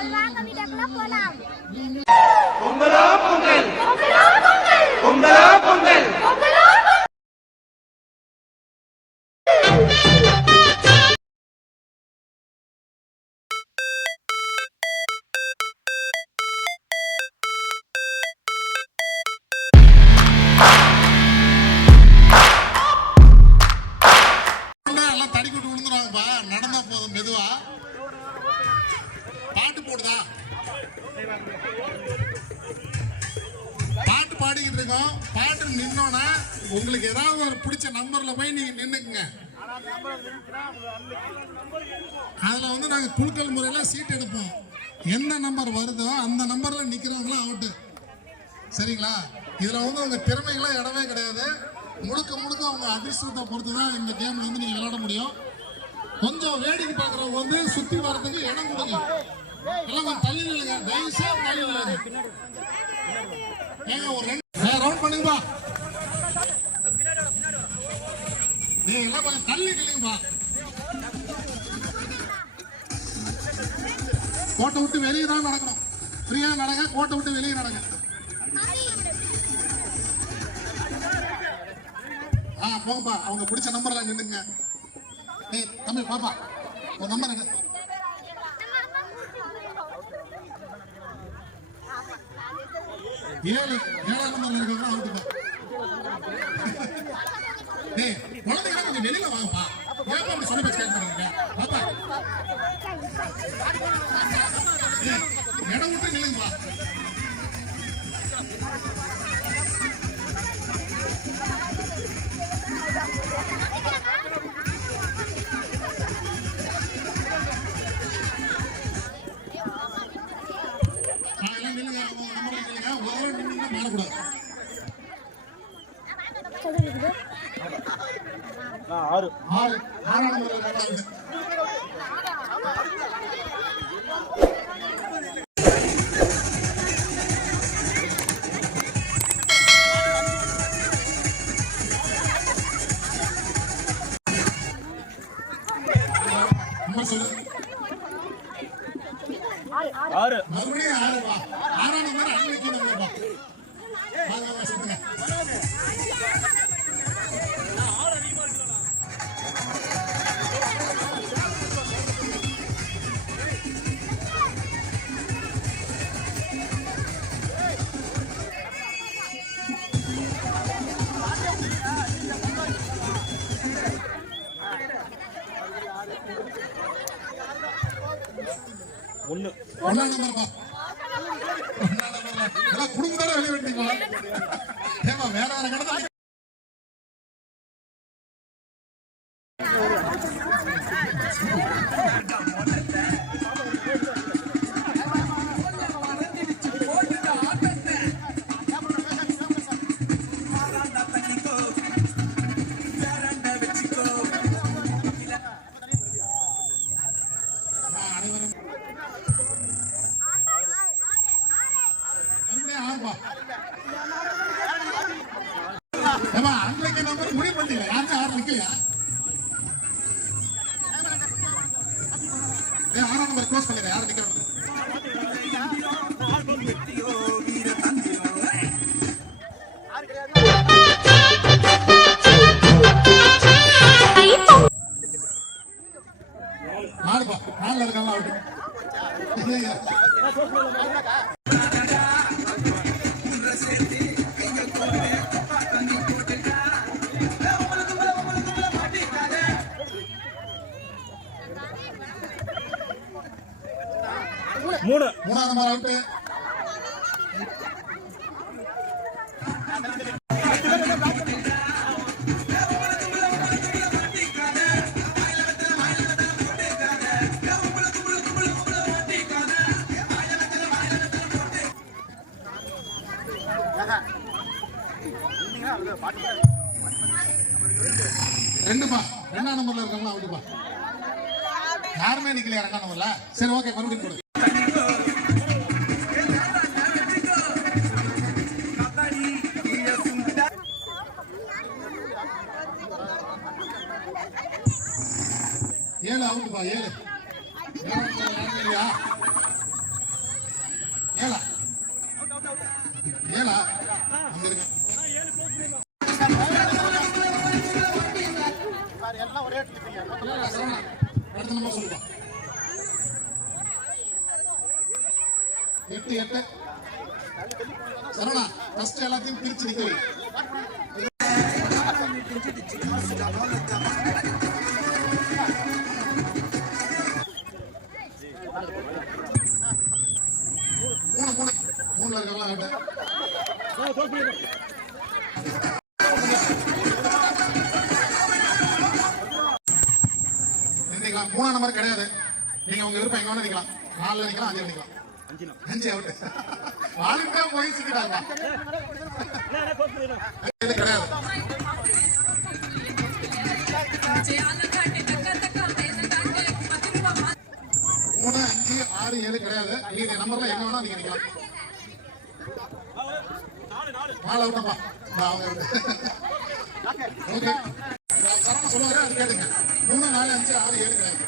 பொங்கல் வாங்க வீட்டுக்குள்ள போலாம் பொங்கலோ பொங்கல் பொங்கலோ பொங்கல் பொங்கலோ பொங்கல் பொங்கலோ உடனே எல்லாம் தடி கொண்டு விழுந்துருவாங்கப்பா. நடந்தா போதும் மெதுவா. போடுதா? பாட்டு பாடிக்கிட்டு இருக்கோம். பாட்டு நின்னோன்னா உங்களுக்கு ஏதாவது ஒரு பிடிச்ச நம்பர்ல போய் நீங்க நின்னுக்குங்க. அதுல வந்து நாங்க குழுக்கள் முறையில சீட் எடுப்போம். எந்த நம்பர் வருதோ அந்த நம்பர்ல நிக்கிறவங்களும் அவுட்டு சரிங்களா? இதுல வந்து உங்க திறமைகள்லாம் இடமே கிடையாது. முழுக்க முழுக்க உங்க அதிர்ஷ்டத்தை பொறுத்து தான் இந்த கேம்ல வந்து நீங்க விளையாட முடியும். கொஞ்சம் வேடிக்கை பார்க்குறவங்க வந்து சுத்தி வர்றதுக்கு இடம் கொடுங்க. எல்லாம் தள்ளி நில்லுங்க. தயவு செய்து தள்ளி நில்லுங்க. ஏங்க ஒரு ரெண்டு ரவுண்ட் பண்ணுங்கப்பா. நீங்க எல்லாம் கொஞ்சம் தள்ளி நில்லுங்கப்பா. கோட்டை விட்டு வெளியே தான் நடக்கணும். ஃப்ரீயாக நடங்க. கோட்டை விட்டு வெளியே நடங்க. ஆ போங்கப்பா. அவங்க பிடிச்ச நம்பர்லாம் நின்னுங்க டேய் தம்பி பாப்பா. ஒரு நம்பர் ஏழு ஏழாம் நம்பர்ல இருக்கவங்க அவுட்டுப்பா டேய் குழந்தைங்க கொஞ்சம் வெளியில வாங்கப்பா. ஏன் அப்படி சொல்லி பாப்பா இடம் விட்டு நில்லுங்கப்பா. ஆறு. ஆறு. மறுபடியும் ஆறுப்பா ஆறாம் நம்பர் அன்னைக்கு நம்பர்ப்பா வாங்க வாங்க சொல்லுங்க. ஒன்று ஒன்னாம் நம்பர்ப்பா ஒன்னாம் நம்பர்ல எல்லாம் குடும்பத்தோட வெளியே விட்டீங்களா ஏமா வேற வேற கடத்த இல்லையா நம்பர்ல இருக்காங்களா யாருமே நிக்கல ரெண்டாம் நம்பர்ல சரி ஓகே மறுபடியும் கொடு. ஏழு ஆகுதுப்பா ஏழு. இல்லையா ஏழா? ஏழா? அங்க இருக்கு. எட்டு எட்டு. சரவணா ஃபர்ஸ்ட் எல்லாத்தையும் பிரிச்சு நிக்கிறேன். நாலு அடிக்கலாம் அஞ்சு அடிக்கலாம். அஞ்சு அவுட் வாழ்க்கை போய் கிடையாது. மூணு அஞ்சு ஆறு ஏழு கிடையாது. நீங்க நம்பர்ல என்ன வேணா நீங்க நிக்கலாம். நாலு அவுட்டப்பா அவங்க ஓகே. சரவண அது கேளுங்க மூணு நாலு அஞ்சு ஆறு ஏழு கிடையாது.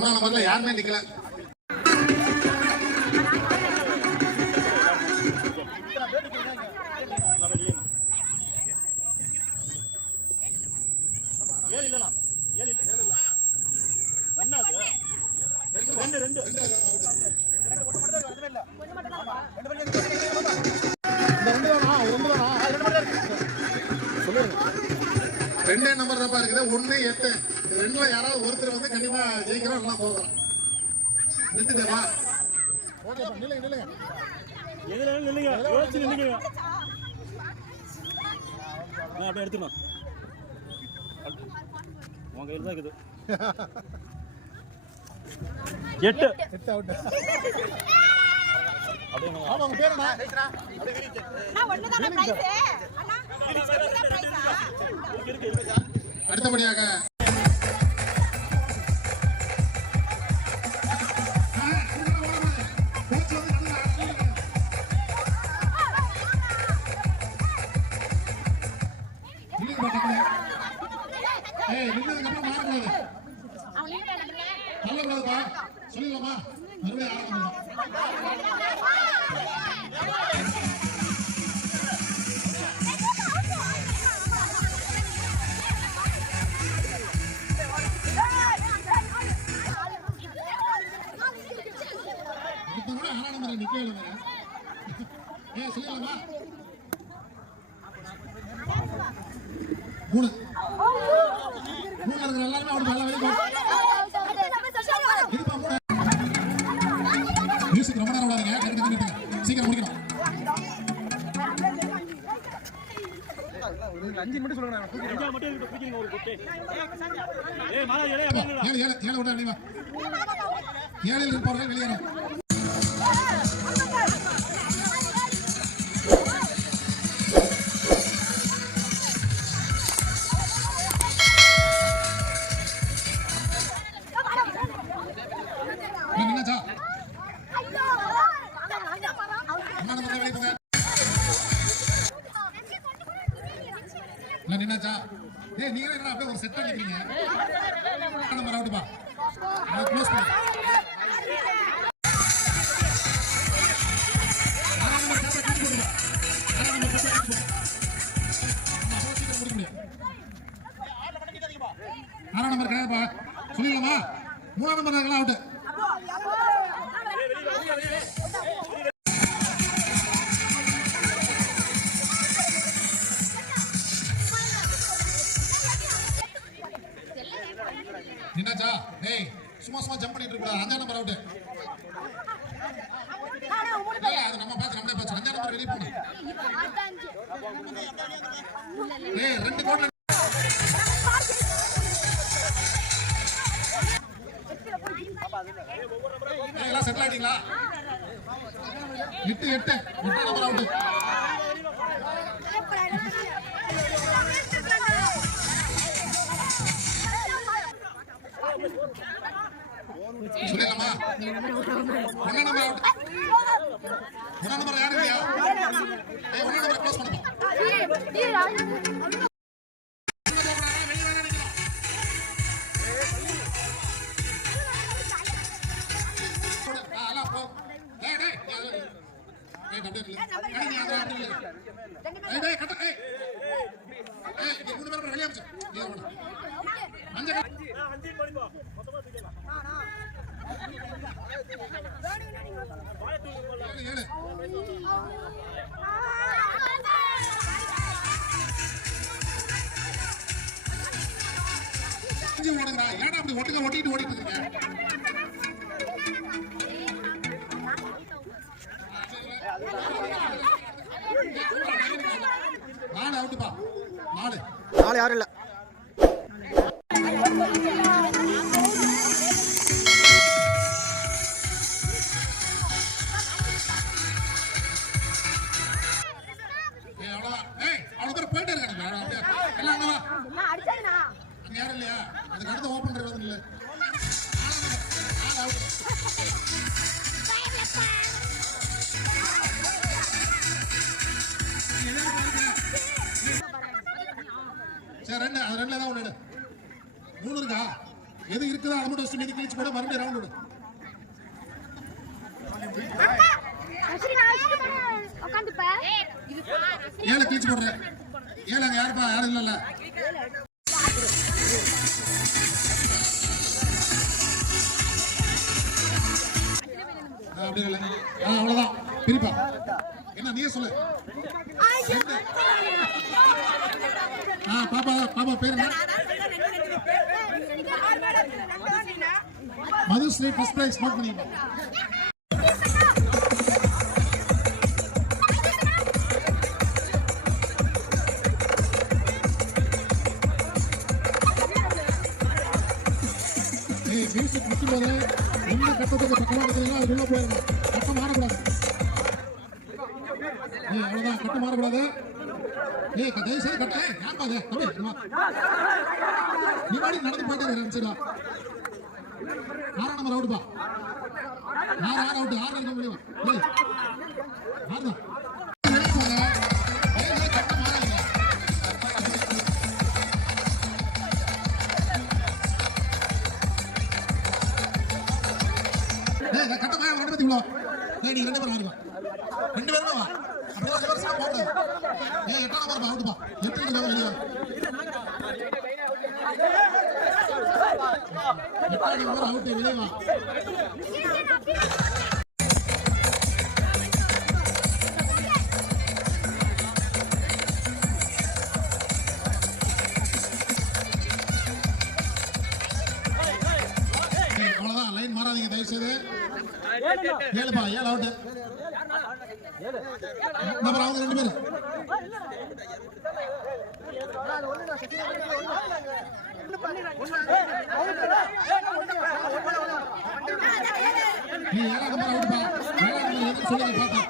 ஒன்றாம் நம்பர்ல யாருமே நிக்கல. ஜெயிக்கிறோம் இல்லைன்னா போகிறோம் நிறுத்திட்டேமா நில்லுங்க நில்லுங்க எதுல நில்லுங்க யோசிச்சு நில்லுங்க ஆ அப்படியே எடுத்துக்கணும் உங்க கையில் தான் இருக்குது எட்டு. எட்டு அவுட் அப்படியே ஆமா உங்க பேர் என்ன? நான் பிரைஸ் அண்ணா பிரைஸா அடுத்தபடியாக ஆறாம் நம்பர் நிக்கவே இல்லை ஏய் சொல்லிடலாமா மூணு மூணு இருக்கிற எல்லாருமே அவனுக்கு நல்லா வெளியே இதுப்பா மூணு மியூசிக் ரொம்ப நேரம் விடாதீங்க கரெக்டாக நிறுத்துங்க சீக்கிரம் முடிக்கணும் அஞ்சா மட்டும் மாலா ஏழே ஏழு ஏழு ஏழு விட வெளியே வா ஏழில் இருப்பவர்கள் வெளியேறும் என்னாச்சா? டேய் சும்மா சும்மா ஜம்ப் பண்ணிட்டு இருக்க அஞ்சாம் நம்பர் அவுட்டு இல்ல அது நம்ம பார்த்து நம்மளே பார்த்து அஞ்சாம் நம்பர் வெளியே போகணும் ஏய் ரெண்டு கோட்ல எல்லாம் செட்டில் ஆயிட்டீங்களா? எட்டு எட்டு. எட்டு நம்பர் அவுட்டு சொல்லிடலாமா ஒன்னா நம்பர் அவுட் ஒன்னா நம்பர் யாரு இல்லையா ஏய் ஒன்னா நம்பர் க்ளோஸ் பண்ணுப்பா போடு. ஆ, எல்லாம் போ. டேய், டேய், நீ அதுல நில்லு. டேய், அப்படியே நில்லு. அடி, நீ அதுல அப்படியே நில்லு. டேய், டேய், கட்டு, டேய். டேய், நீ மூணு பேரும் வெளியே. அஞ்சு ஓடுங்கடா. ஏன்டா அப்படி ஒட்டுக்க ஒட்டிட்டு ஓடிட்டு இருக்கீங்க? நாலு அவுட்டுப்பா நாலு நாலு யாரும் இல்லை இருக்கா எது இருக்குதோ அதை மட்டும் வச்சு மீதி கிழிச்சு போட மறுபடியும் ரவுண்ட் விடு ஏழை கிழிச்சு போடுறேன். ஏழை யாருப்பா? யாரும் இல்லைல்ல. அப்படி இல்லை. ஆ அவ்வளோதான் பிரிப்பா. என்ன நீயே சொல்லு. ஆ பாப்பா பாப்பா பேர் என்ன? மதுஸ்ரீ ஃபர்ஸ்ட் பிரைஸ் நோட் பண்ணிக்கலாம் மியூசிக் நிற்கும் எந்த கட்டத்துக்கு பக்கமாக இருக்கிறீங்களோ? அது உள்ள கட்டம் மாறக்கூடாது. அவ்வளோதான் கட்டம் மாறக்கூடாது. கட்ட தம்பி நீ நடந்து போயிட்டே ஆறாம் நம்பர் அவுட்டுப்பா ஆறு ஆறு அவுட் ஆறு இருக்க முடியும்? ஏய் ஆறுதான் ஏய், ஏய், கட்டம் ரெண்டு நீ ரெண்டு பேரும் ரெண்டு பேரும் வா. அப்படியே எட்டாம் நம்பர் எட்டு நம்பர் வெளிய எட்டாம் நம்பர் அவுட் வெளிய வா ஏய், அவ்வளவுதான் லைன் மாறாதீங்க தயவு செய்து ஏழுப்பா ஏழு அவுட் நம்பர் அவங்க ரெண்டு பேரும் நீ ஏழாம் நம்பர் அவுட்பா ஏழாம் நம்பர் எதுன்னு சொல்லுங்க பாப்பா.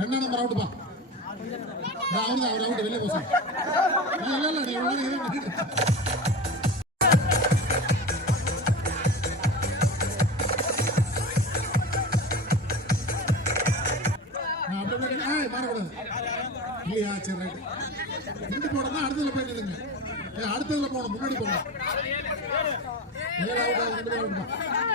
ரெண்டாம் நம்பர் அவுட்டுப்பா நான் அவரு அவர் அவுட் வெளியே போச்சு இல்ல இல்ல நீ இல்லையா சரி ரைட் ரெண்டு போடணும் அடுத்ததுல போய் நில்லுங்க அடுத்ததுல போகணும் முன்னாடி போகணும் ஏழு